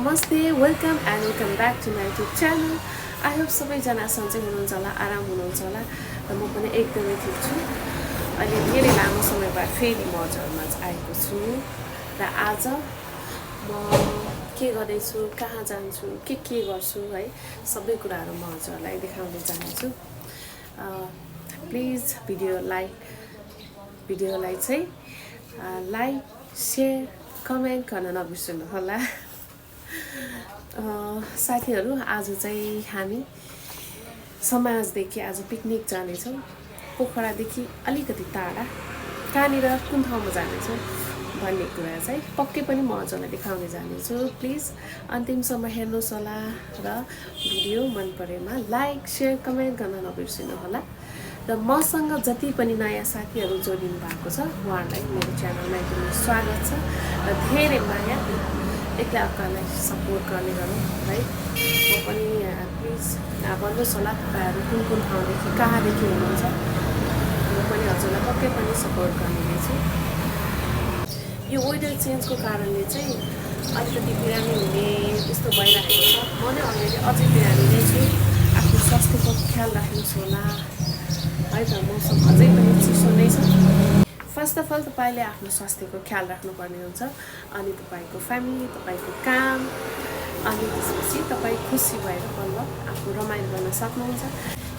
नमस्ते welcome and welcome back to my YouTube channel. I hope सबैजना सन्चै हुनुहुन्छ होला, आराम हुनुहुन्छ होला र म पनि एकदमै ठिक छु। अहिले धेरै लामो समय बाद फेरि म हजुरहरूमा आएको छु र आज म के गर्दैछु, कहाँ जान्छु, के गर्छु है, सबै कुराहरू म हजुरहरूलाई देखाउँदै जानेछु। प्लिज भिडियोलाई चाहिँ लाइक सेयर कमेन्ट गर्न नबिर्सनु होला। साथीहरू, आज चाहिँ हामी समाजदेखि आज पिकनिक जानेछौँ। पोखरादेखि अलिकति टाढा कहाँनिर कुन ठाउँमा जानेछौँ भन्ने कुरा चाहिँ पक्कै पनि म हजुरलाई देखाउने जानेछु। प्लिज अन्तिमसम्म हेर्नुहोस् होला र भिडियो मन परेमा लाइक सेयर कमेन्ट गर्न नबिर्सनु होला। र मसँग जति पनि नयाँ साथीहरू जोडिनु भएको छ उहाँहरूलाई मेरो च्यानलमा एकदमै स्वागत छ र धेरै माया एक्लै अर्कालाई सपोर्ट गर्ने गरौँ है। म पनि प्लिज भन्नुहोस् होला तपाईँहरू कुन कुन ठाउँदेखि कहाँदेखि हुनुहुन्छ, म पनि हजुरलाई पक्कै पनि सपोर्ट गर्ने छु। यो वेदर चेन्जको कारणले चाहिँ अलिकति बिरामी हुने त्यस्तो भइरहेको छ। म नै अलरेडी अझै बिरामी नै छु। आफ्नो स्वास्थ्यको ख्याल राख्नुहोस् होला है त। मौसम अझै पनि चिसो नै छ। फर्स्ट अफ अल तपाईँले आफ्नो स्वास्थ्यको ख्याल राख्नुपर्ने हुन्छ, अनि तपाईँको फ्यामिली, तपाईँको काम, अनि त्यसपछि तपाईँ खुसी भएर बल्ल आफ्नो रमाइलो गर्न सक्नुहुन्छ।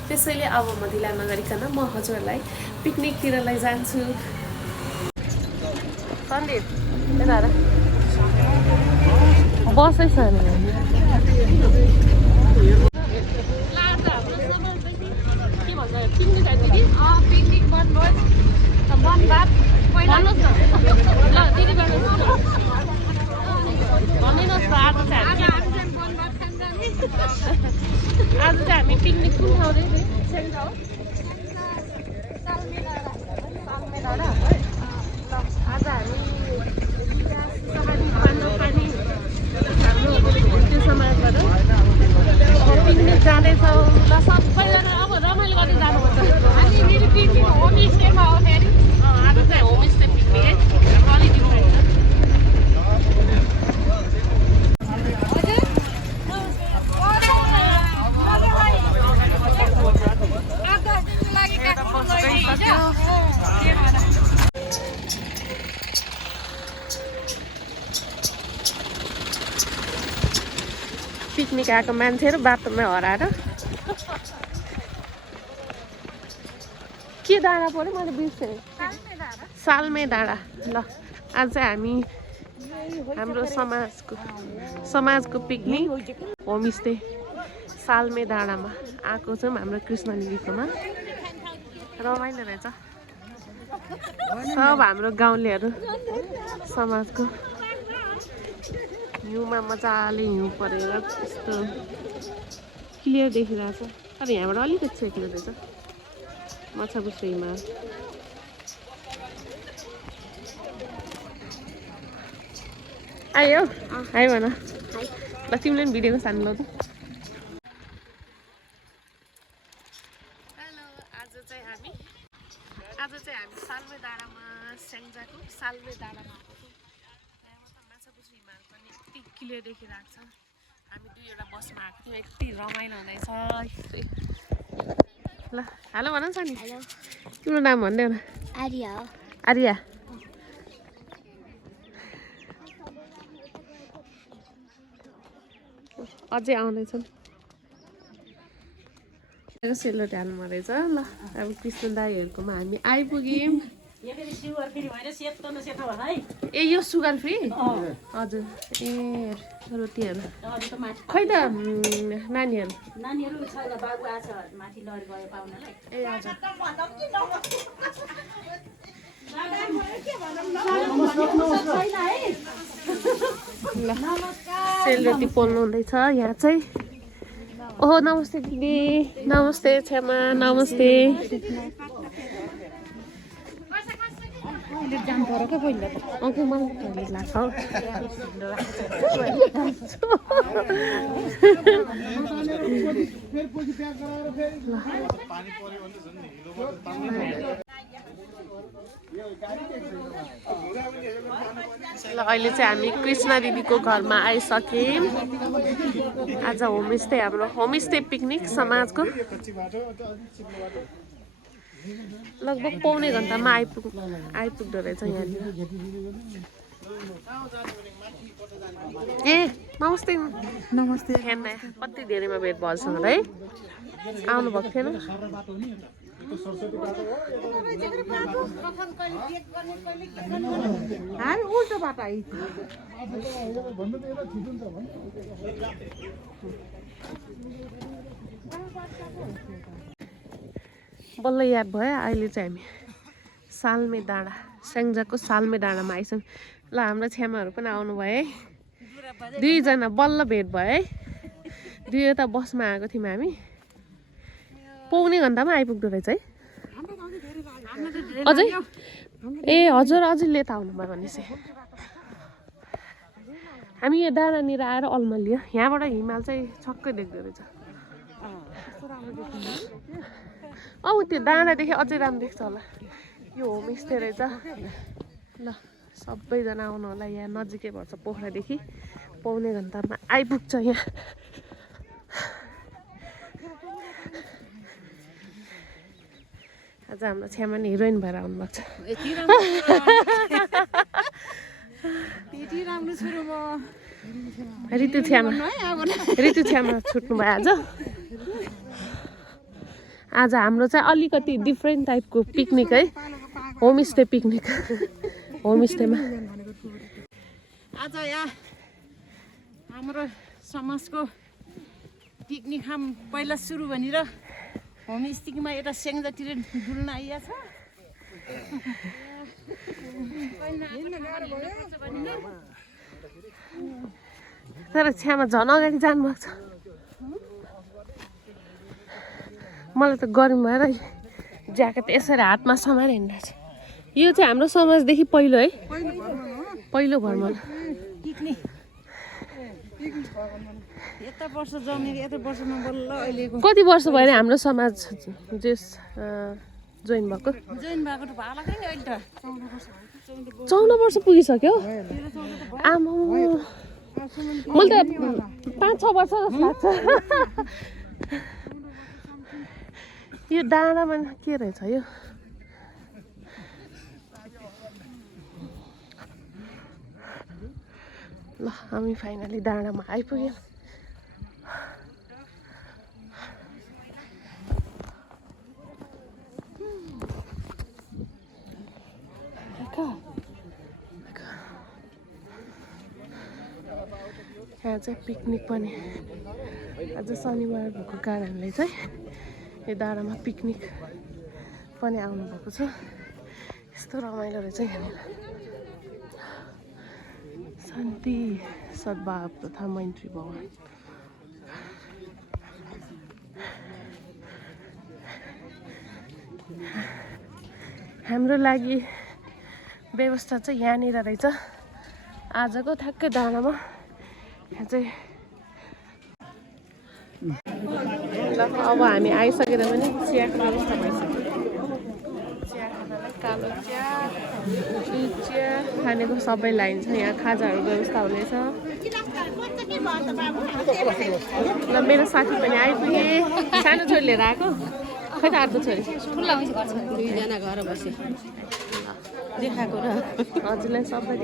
त्यसैले अब म ढिला नगरिकन म हजुरहरूलाई पिकनिकतिर लैजान्छु। सन्दीप यता बसेछ पिकनिक भन्नुहोस् बनभात भन्नुहोस् न ल दिदी भन्नुहोस् भनिदिनुहोस् न। आज चाहिँ हामी पिकनिक कुन ठाउँ रे? सेन्टा हो, सालमे डाँडा। ल आज हामी पानी हाम्रो त्यो समाजबाट पिकनिक जाँदैछौँ। ल सबैजना अब रमाइलो गर्दै जानुपर्छ। अनि मेरो पिकनिक होमस्टेमा हो फेरि। आज चाहिँ होमस्टे पिकनिक हाम्रो अलिक डिफ्रेन्ट छ। पिकनिक आएको मान्छेहरू बाटोमै हराएर के डाँडा पऱ्यो मैले बिर्सेँ। सालमे डाँडा। ल आज चाहिँ हामी हाम्रो समाजको पिकनिक होमस्टे सालमे डाँडामा आएको छौँ। हाम्रो कृष्ण निलिकोमा रमाइलो रहेछ। सब हाम्रो गाउँलेहरू समाजको हिउँमा मजाले हिउँ परेर यस्तो क्लियर देखिरहेछ। तर यहाँबाट अलिकति चेक्नु रहेछ माछापुच्छ्रे हिमाल। आयो हाई भन। ल तिमीले पनि भिडियोको सानो ल। हेलो, आज चाहिँ हामी सालमे डाँडामा स्याङ्जाको सालमे डाँडामा आएको छौँ। यहाँबाट माछापुच्छ्रे हिमाल पनि यति क्लियर देखिरहेको छ। हामी दुईवटा बसमा आएको थियौँ, यति रमाइलो हुँदैछ। ल हेलो भन न सानी। तिम्रो नाम भन्दै हो न? आर्या हो। आर्या अझै आउँदैछन्। सेलरोटी हाल्नु रहेछ। ल अब कृष्ण दाईहरूकोमा हामी आइपुग्यौँ। ए यो सुगर फ्री? हजुर। ए रोटीहरू खै त नानीहरू? ए हजुर। ल सेलरोटी पोल्नु हुँदैछ यहाँ चाहिँ। ओहो नमस्ते दिदी। नमस्ते क्षमा। नमस्ते। ओके मलाई लाग्छ हौ। ल अहिले चाहिँ हामी कृष्ण दिदीको घरमा आइसक्यौँ। आज होमस्टे हाम्रो होमस्टे पिकनिक समाजको लगभग पौने घन्टामा आइपुग्दो रहेछ यहाँनिर। ए नमस्ते नमस्ते। हेर्न कति धेरैमा भेट भएसँग है आउनु भएको थिएन। उल्टो बाटो आइ बल्ल याद भयो अहिले चाहिँ हामी सालमे डाँडा स्याङ्जाको सालमे डाँडामा आइसक्यौँ। ल हाम्रो छ्यामाहरू पनि आउनु भयो है। दुईजना बल्ल भेट भयो है। दुईवटा बसमा आएको थियौँ हामी। पौने घन्टामा आइपुग्दो रहेछ है अझै। ए हजुर अझै लेट आउनुभयो भनेपछि हामी यो डाँडानिर आएर अल्मलियो। यहाँबाट हिमाल चाहिँ छक्कै देख्दो रहेछ। औ त्यो डाँडादेखि अझै राम्रो देख्छ होला। यो होमस्टे रहेछ। ल सबैजना आउनु होला। यहाँ नजिकै पर्छ पोखरादेखि। पौने घन्टामा आइपुग्छ यहाँ। आज हाम्रो छ्यामानी हिरोइन भएर आउनुभएको छ। ऋतु छ्यामा छुट्नु भयो आज। आज हाम्रो चाहिँ अलिकति डिफ्रेन्ट टाइपको पिकनिक है। Homestay picnic. होमस्टेमा आज यहाँ हाम्रो समाजको पिकनिक हम पहिला सुरु भनेर होमस्टेमा यता स्याङ्जातिर डुल्न आइया छ। तर छ्यामा झन अगाडि जानुभएको छ। मलाई त गर्मी भएर ज्याकेट यसरी हातमा समाएर हिँड्रहेको छ। यो चाहिँ हाम्रो समाजदेखि पहिलो है। पहिलो भ्रमण पिकनिक यता वर्ष जमेको यता वर्षमा बल्ल अहिलेको कति वर्ष भयो अरे हाम्रो समाज जोइन भएको? जोइन भएको त भाला नि अहिले त 14 वर्ष पुगिसक्यो। आमा मैले त 5-6 वर्ष जस्तो लाग्छ। यो डाँडामा के रहेछ यो? ल हामी फाइनली डाँडामा आइपुग्यौँ। यहाँ चाहिँ पिकनिक पनि आज शनिबार भएको कारणले चाहिँ यो डाँडामा पिकनिक पनि आउनुभएको छ। यस्तो रमाइलो रहेछ यहाँनिर। शान्ति सद्भाव तथा मैत्री भवन। हाम्रो लागि व्यवस्था चाहिँ यहाँनिर रहेछ। आजको ठ्याक्कै डाँडामा यहाँ चाहिँ ल अब हामी आइसकेर पनि चियाको व्यवस्था भइसक्यो। चिया खानालाई कालो चिया चिया खानेको सबै लाइन छ। यहाँ खाजाहरू व्यवस्था हुनेछ। ल मेरो साथी पनि आइपुगे। सानो छोरी लिएर आएको खै त अर्को छोरी दुईजना घर बस्यो देखाएको र हजुरलाई सबै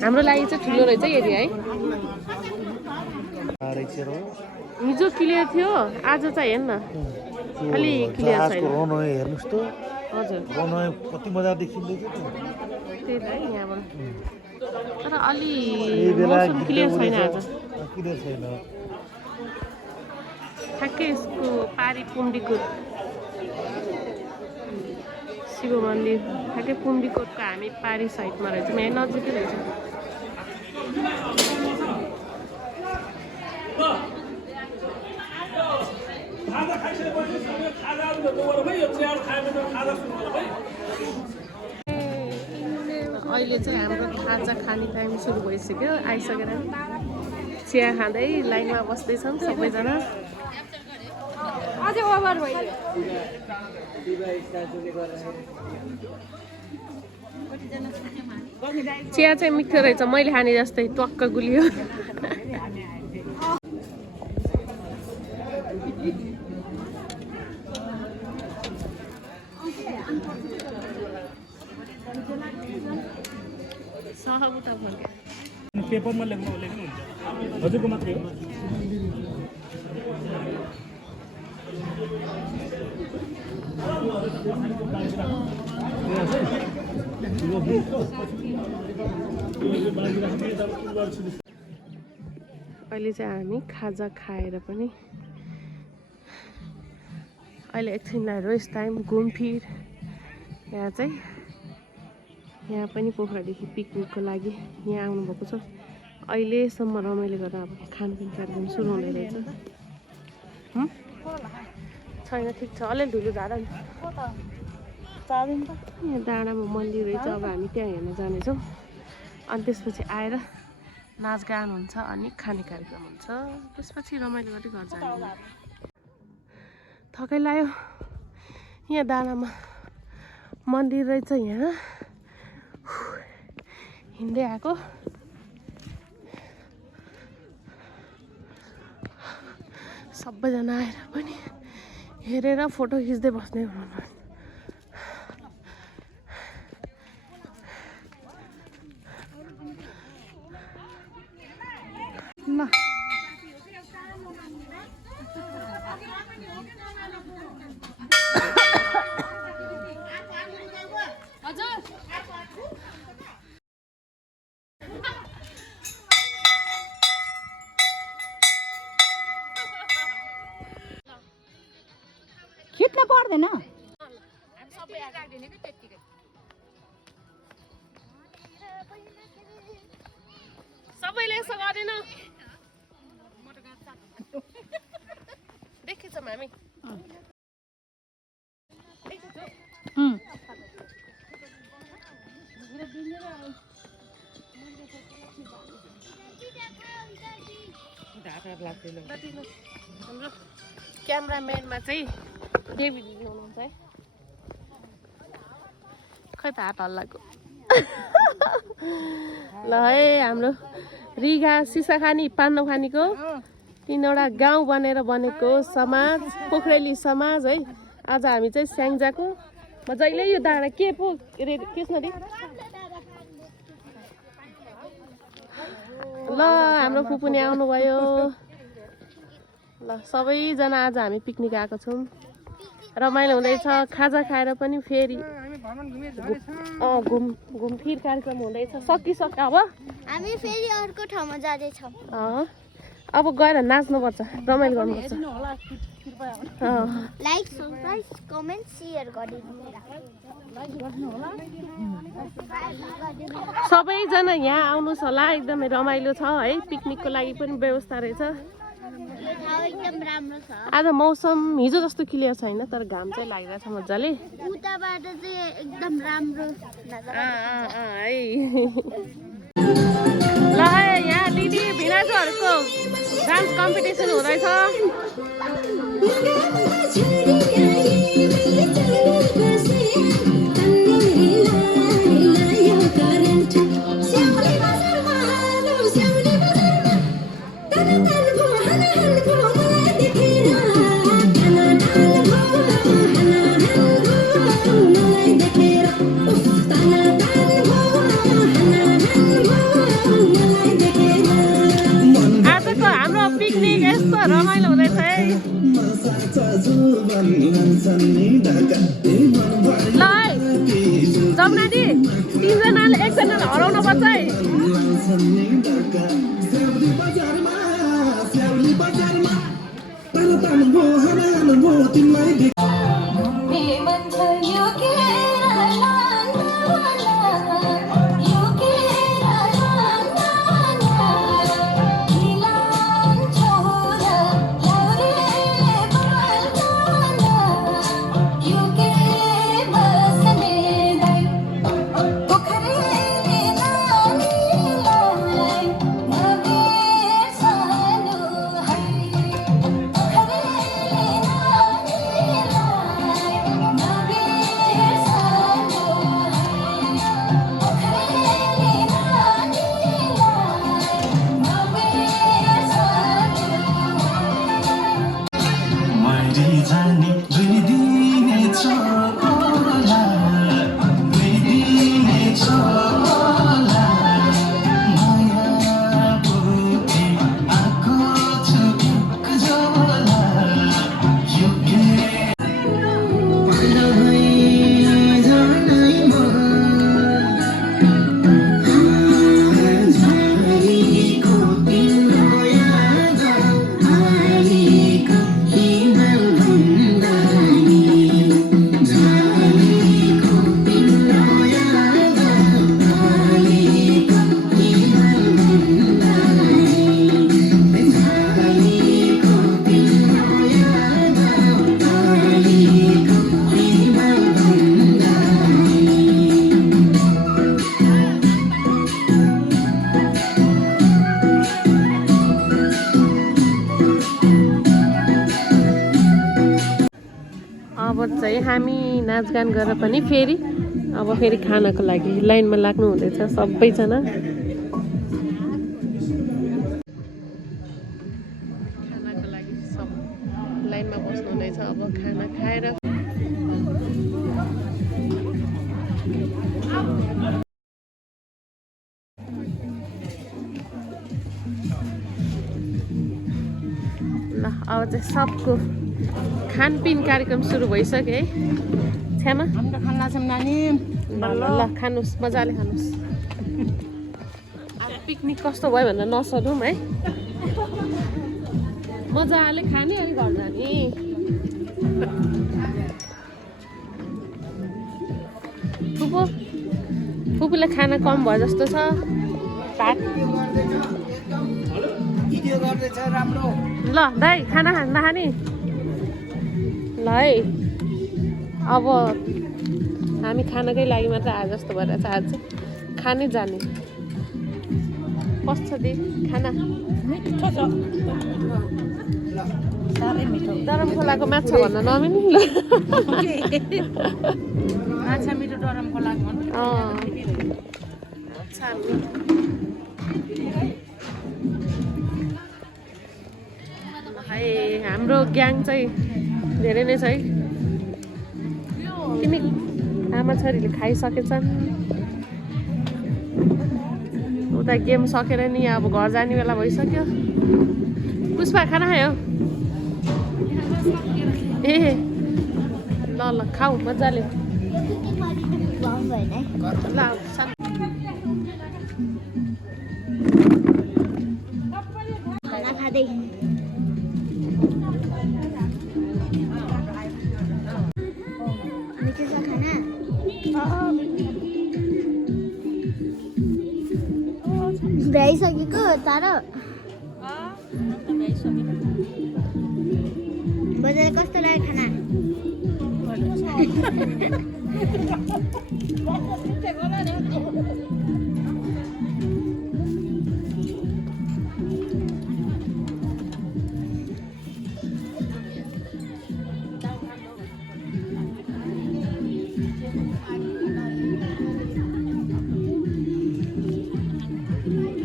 हाम्रो लागि चाहिँ ठुलो रहेछ यदि है। हिजो क्लियर थियो आज चाहिँ हेर्न अलि क्लियर छैन। हेर्नुहोस् त हजुर कति मजा देखिँदैछ त्यही त है यहाँबाट। तर अलि मौसम क्लियर छैन आज। क्लियर छैन। ठ्याक्कै यसको पारी पुण्डीकोट शिव मन्दिर ठ्याक्कै पुण्डीकोटको हामी पारी साइडमा रहेछौँ। यहाँ नजिकै रहेछ। अहिले चाहिँ हाम्रो खाजा खाने टाइम सुरु भइसक्यो। आइसकेर चिया खाँदै लाइनमा बस्दैछौँ सबैजना। अझै ओभर भइदियो चिया चाहिँ मिठो रहेछ मैले खाने जस्तै ट्वाक्क गुलियो सहबुटा फर्के पेपरमा लेख्नु हुन्छ हजुरको मात्रै हो अहिले चाहिँ हामी खाजा खाएर पनि अहिले एकछिन रेस्ट टाइम घुमफिर यहाँ चाहिँ यहाँ पनि पोखरादेखि पिकनिकको लागि यहाँ आउनुभएको छ अहिलेसम्म रमाइलो गरेर अब खानपिन कार्यक्रम सुरु हुँदै रहेछ छैन ठिक छ अलिअलि धुलो झाडा नि यहाँ डाँडामा मन्दिर रहेछ अब हामी त्यहाँ हेर्न जानेछौँ अनि त्यसपछि आएर नाचगान हुन्छ अनि खाने कार्यक्रम हुन्छ त्यसपछि रमाइलो गरी घर जाने थकै लाग्यो यहाँ डाँडामा मन्दिर रहेछ यहाँ हिँड्दै आएको सबैजना आएर पनि हेरेर फोटो खिच्दै बस्ने हुनुहुन्न ल खिच्न पर्दैन सबैले यसो गरेन देखेछौँ हामी हाम्रो क्यामराम्यानमा चाहिँ डेभी दिदी हुनुहुन्छ है खै त हात हल्लाको ल है हाम्रो रिघा सिसाखानी पान्डवखानीको 3वटा गाउँ बनेर बनेको समाज पोखरेली समाज है आज हामी चाहिँ स्याङ्जाको मजाले यो डाँडा के पो कृष्णदी ल हाम्रो फुपुनी आउनुभयो ल सबैजना आज हामी पिकनिक आएको छौँ रमाइलो हुँदैछ खाजा खाएर पनि फेरि घुमफिर कार्यक्रम हुँदैछ सकिसक्यो अब हामी फेरि अर्को ठाउँमा जाँदैछौँ अब गएर नाच्नुपर्छ रमाइलो गर्नुपर्छ लाइक सब्सक्राइब कमेन्ट सेयर गरिदिनु सबैजना यहाँ आउनुहोस् होला एकदमै रमाइलो छ है पिकनिकको लागि पनि व्यवस्था रहेछ एकदम राम्रो छ आज मौसम हिजो जस्तो क्लियर छैन तर घाम चाहिँ लागिरहेछ मजाले उताबाट चाहिँ एकदम राम्रो है ल यहाँ दिदी भिनाजुहरूको डान्स कम्पिटिसन हुँदैछ पिकनिक यस्तो रमाइलो हुँदैछ है ल है जमुनादी 3 जनाले 1 जनालाई हराउन पर्छ है चाहिँ हामी नाचगान गरेर पनि फेरि अब फेरि खानको लागि लाइनमा लाग्नु हुँदैछ सबैजना। खानाको लागि सब लाइनमा बस्नु हुँदैछ अब खाना खाएर। ल अब चाहिँ सबको खानपिन कार्यक्रम सुरु भइसक्यो है छ्यामा। हाम्रो खाना छौँ नानी। ल खानुहोस् मजाले खानुहोस्। आज पिकनिक कस्तो भयो भनेर नसोधौँ है। मजाले खाने अनि घर जाने। फुपूले खाना कम भयो जस्तो छ। भात ल दाइ खाना नखाने ल है। अब हामी खानाकै लागि मात्र आए जस्तो भइरहेछ। आज चाहिँ खानै जाने। कस्तो दे खाना? मिठो छ साह्रै मिठो। दरम खोलाको माछा भन्न नमिल्ने ल। माछा मिठो डरम खोलाको भन्नु। हाम्रो ग्याङ चाहिँ धेरै नै छ है। तिमी आमा छोरीले खाइसकेछन्। उता गेम सकेर नि अब घर जाने बेला भइसक्यो। पुष्पा खाना खायो? ए ल ल खाऊ मजाले। खाना खाँदै मिठो छ खाना। भ्याइसकेको तर बजार कस्तो लाग्यो खाना?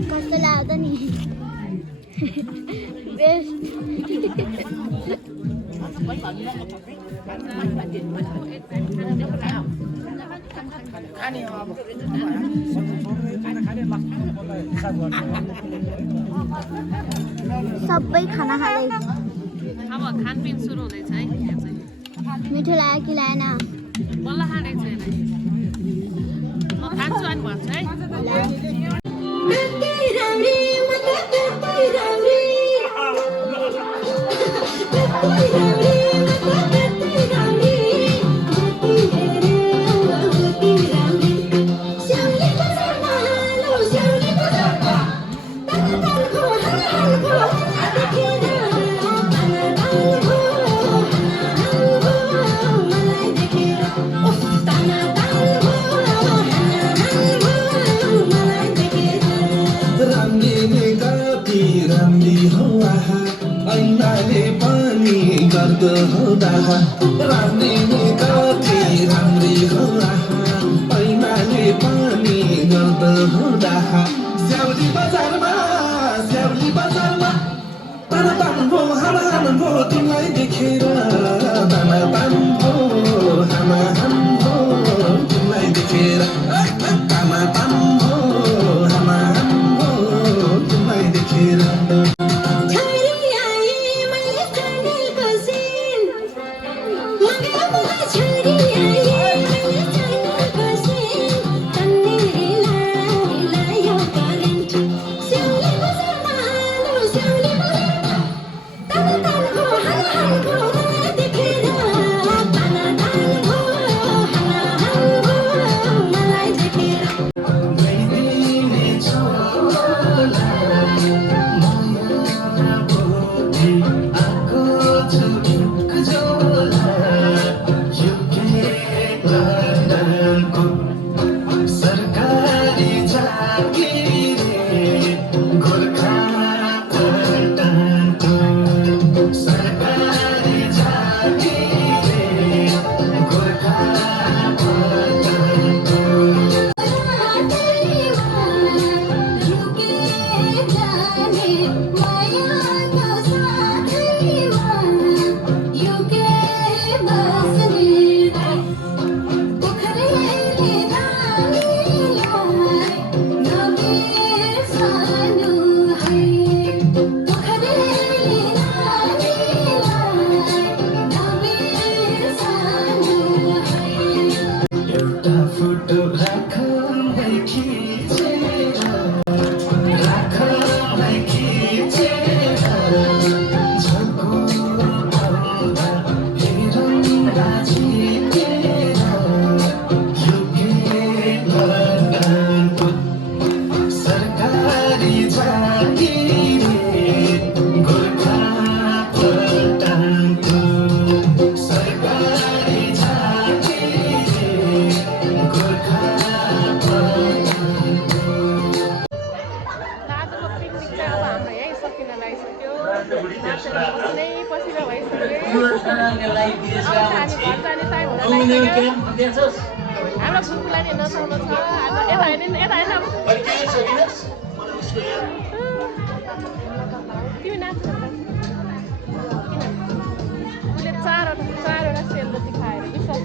कस्तो लाग्यो नि? बेस्ट। सबै खाना खाँदै अब खानपिन सुरु हुँदैछ है। यहाँ चाहिँ मिठो लाग्यो कि लागेन? बल्ल खाँदै छु यसलाई। म खान्छु अनि भन्छु है। भइसक्यो नै पसिना भइसक्यो अब चाहिँ हामी घर जाने टाइम हुन लागिसक्यो हाम्रो फुपूलाई नि नचाउनु छ आज यता हेर्ने यता हेर्न तिमी नाच्नु उसले चारवटा सेलरोटी खाएर विश्वास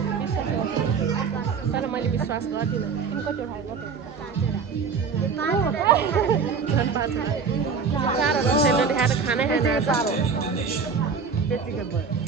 तर मैले विश्वास गर्दिनँ तिमी कतिवटा खाएको चारवटा सेलरोटी खाएर खानै खाएन त्यतिकै भयो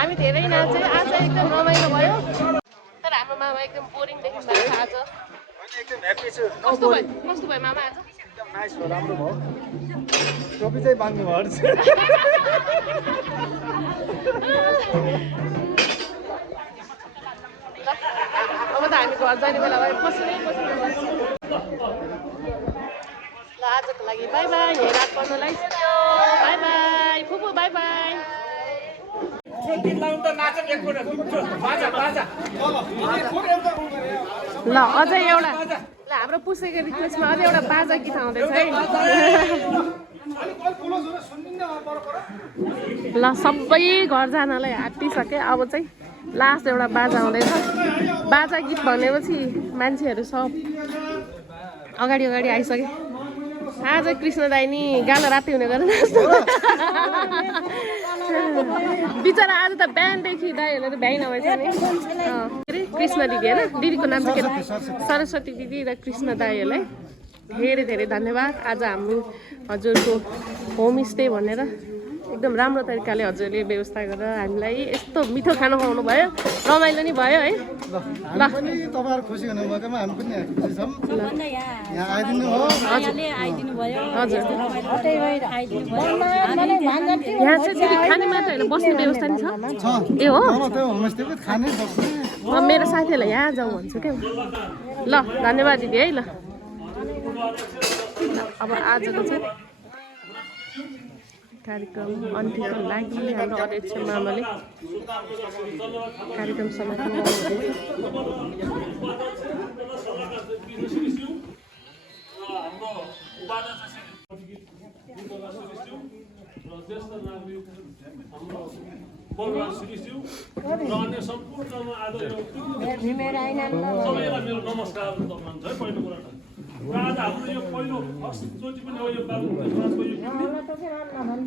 हामी धेरै नाच्यौँ आज एकदम रमाइलो भयो तर हाम्रो मामा एकदम बोरिङ देख्नु भएको छ आज एकदम ह्याप्पी छु कस्तो भयो मामा आज एकदम नाइस हो राम्रो भयो टोपी चाहिँ बाँध्नु भयो अब त हामी घर जाने बेला भयो पसिनै ल आजको लागि बाई बाई यहाँ रात पर्नु लागिसक्यो बाई बाई फुपू बाई बाई ल अझै एउटा ल हाम्रो पुसेको रिक्वेस्टमा अझै एउटा बाजा गीत आउँदैछ है ल सबै घर जानलाई आँटिसके अब चाहिँ लास्ट एउटा बाजा आउँदैछ बाजा गीत भनेपछि मान्छेहरू सब अगाडि आइसके आज कृष्ण दाई नि गाना राति हुने गरेर बिचरा आज त बिहानदेखि दाईहरूले त भ्याइ नभएछ नि कृष्ण दिदी होइन दिदीको नाम चाहिँ के सरस्वती दिदी र कृष्ण दाईहरूलाई धेरै धेरै धन्यवाद आज हाम्रो हजुरको होमस्टे भनेर एकदम राम्रो तरिकाले हजुरले व्यवस्था गरेर हामीलाई यस्तो मिठो खाना खुवाउनु भयो रमाइलो नि भयो है ल तपाईहरु खुसी हुनु भएकोमा हामी पनि खुसी छौं यहाँ आइदिनु हो हजुर यहाँ चाहिँ खाने मात्र होइन बस्ने व्यवस्था नि छ ए हो होमस्टेको खाने बस्ने मेरो साथीहरूलाई यहाँ जाउँ भन्छु क्या ल धन्यवाद दिदी है ल अब आजको चाहिँ कार्यक्रम अन्त्यको लागि हाम्रो अध्यक्ष मामाले कार्यक्रम समापन गर्नुहुँदैछ सबैलाई मेरो नमस्कार आज हाम्रो यो पहिलो फर्स्टचोटि पनि हो यो बाबुको समाजको यो पिकनिक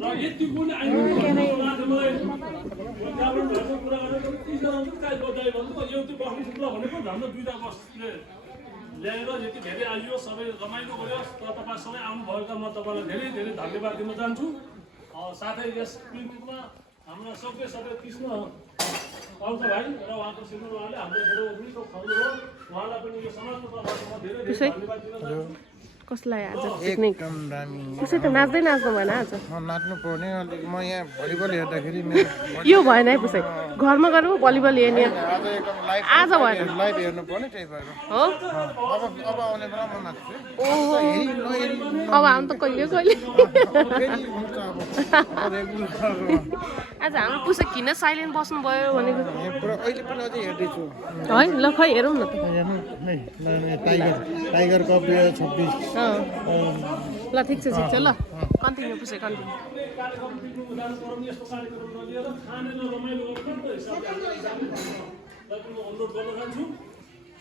र यति पनि आइपुग्नु मलाई त्यहाँबाट भएको कुरा गरेको 30 जना पनि काहीँ बधाई भन्नु एउटै बस्नु शुक्ल भनेको हाम्रो 2टा बसले ल्याएर यति धेरै आइयो सबै रमाइलो गर्यो र तपाईँ सबै आउनुभएका म तपाईँलाई धेरै धेरै धन्यवाद दिन चाहन्छु साथै यस पिकनिकमा हाम्रा सबै कृष्ण पाउँछ भाइ र उहाँको श्रीमती उहाँले हाम्रो धेरै उनीको खुवाउनु हो उहाँलाई पनि यो समाजको तर्फबाट म धेरै धेरै धन्यवाद दिन चाहन्छु कसलाई आज पिकनिक एकदम दामी कसै त नाच्दै नाच्नु भएन आज म नाच्नु पर्ने अलिक म यहाँ भलिबल हेर्दाखेरि यो भएन है पुसै घरमा गएर भलिबल हेर्ने आज एकदम लाइभ आज भएन लाइभ हेर्नु पर्ने त्यही भएर हो अब आउने बेला म नाच्छु ओहो हेरि नहेरि अब आउनु त कहिले कहिले फेरि हुन्छ अब रेगुलर आज हाम्रो पुसै किन साइलेन्ट बस्नु भयो भनेको पुरा अहिले पनि अझै हेर्दैछु है ल खै हेरौँ न त हेर्नु है टाइगर कप 2026 ल ठिक छ ल कन्टिन्यू पुसै कन्टिन्यू यस्तो कार्यक्रम नलिएर खानेर रमाइलो गर्नु हिसाबले अनुरोध गर्न चाहन्छु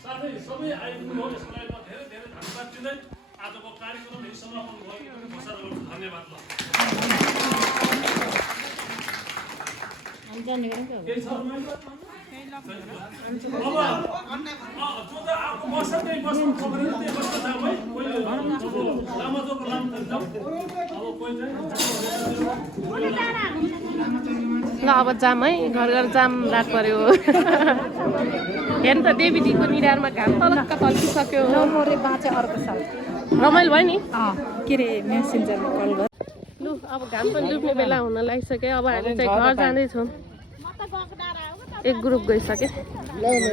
साथै सबै आइपुग्नु हो यसको लागि म धेरै धेरै धन्यवाद दिँदै आजको कार्यक्रम यही समापन भएको घोषणा गर्छु धन्यवाद ल केही छ अब जो त आएको बस्छ त्यही बस्नु खबर त्यही बस्न जाऊ है कोही लामो चोक लामो जाऊ अब कोही चाहिँ ल अब जाम है घर घर जाम रात पर्यो हेर्नु त देवीजीको निधारमा घाम तलक्क तल्किसक्यो रमाइलो भयो नि के अरे मेसेन्जरमा कल गर लु अब घाम पनि डुब्ने बेला हुन लागिसक्यो अब हामी चाहिँ घर जाँदैछौँ एक ग्रुप गइसक्यो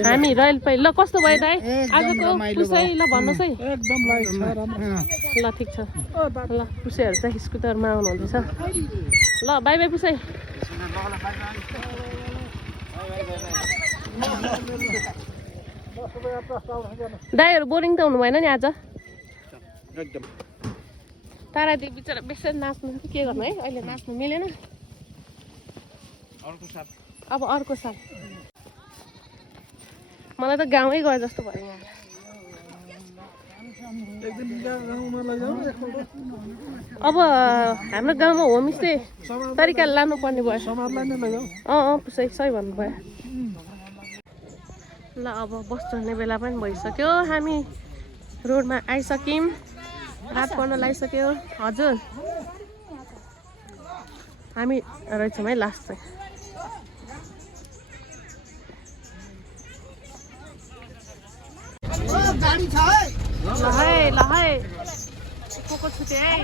हामी रयल पाइ ल कस्तो भयो दाइ आजको पुसै ल भन्नुहोस् है एकदम लाइभ छ ल ठिक छ ल पुसैहरू चाहिँ स्कुटरमा आउनु हुँदैछ ल बाई बाई पुसै दाइहरू बोरिङ त हुनु भएन नि आज एकदम तारादेवी बिचरा बेसी नाच्नु के गर्नु है अहिले नाच्नु मिलेन अब अर्को साल मलाई त गाउँै गयो जस्तो भयो यहाँ अब हाम्रो गाउँमा होमस्टे तरिकाले लानुपर्ने भयो पुसै सही भन्नुभयो ल अब बस चढ्ने बेला पनि भइसक्यो हामी रोडमा आइसक्यौँ रात पर्न लागिसक्यो हजुर हामी रहेछौँ है लास्ट चाहिँ ल है को छुटे है